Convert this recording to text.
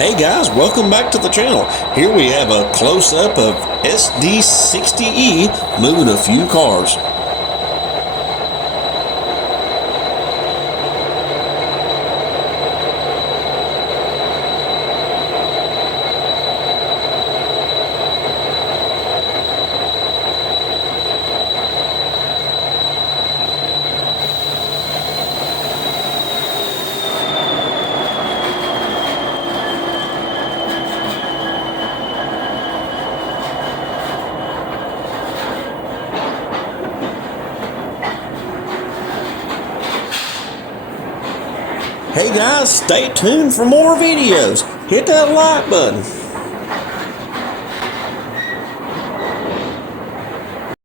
Hey guys, welcome back to the channel. Here we have a close-up of SD60e moving a few cars. Hey guys, stay tuned for more videos. Hit that like button.